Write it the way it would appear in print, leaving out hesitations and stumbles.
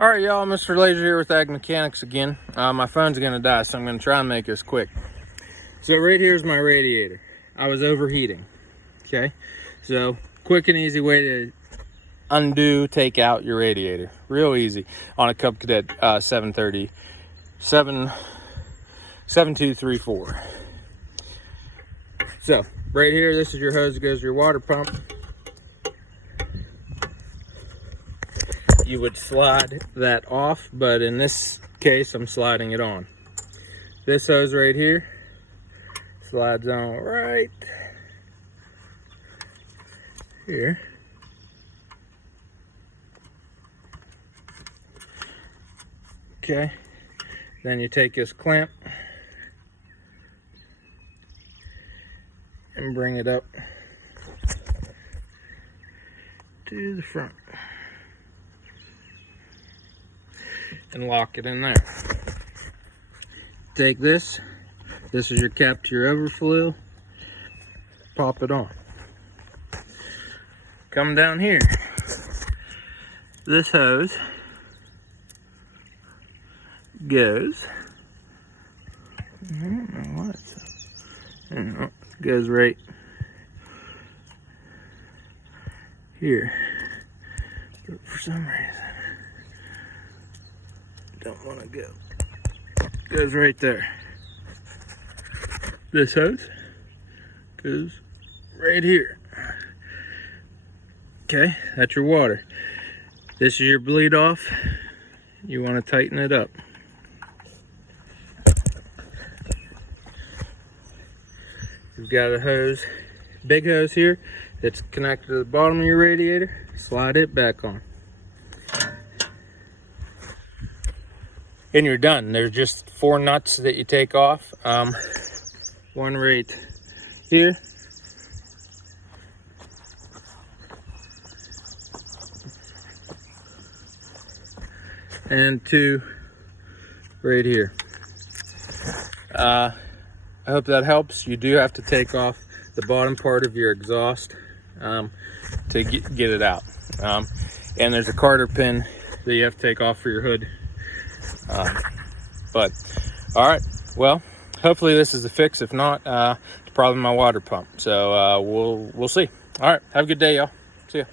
All right, y'all, Mr. Laser here with Ag Mechanics again. My phone's gonna die, so I'm gonna try and make this quick. So right here's my radiator. I was overheating, okay? So quick and easy way to take out your radiator. Real easy on a Cub Cadet 7234. So right here, this is your hose that goes to your water pump. You would slide that off, but in this case, I'm sliding it on. This hose right here slides on right here. Okay, then you take this clamp and bring it up to the front and lock it in there. Take this is your cap to your overflow, pop it on. Come down here, this hose goes, I don't know what it's, goes right here, but for some reason don't want to go. Goes right there. This hose goes right here. Okay, that's your water. This is your bleed off. You want to tighten it up. You've got a hose, big hose here that's connected to the bottom of your radiator. Slide it back on. And you're done. There's just 4 nuts that you take off. One right here. And 2 right here. I hope that helps. You do have to take off the bottom part of your exhaust to get it out. And there's a Carter pin that you have to take off for your hood. But all right, well, hopefully this is a fix. If not, it's probably my water pump. So we'll see. All right, have a good day, y'all. See ya.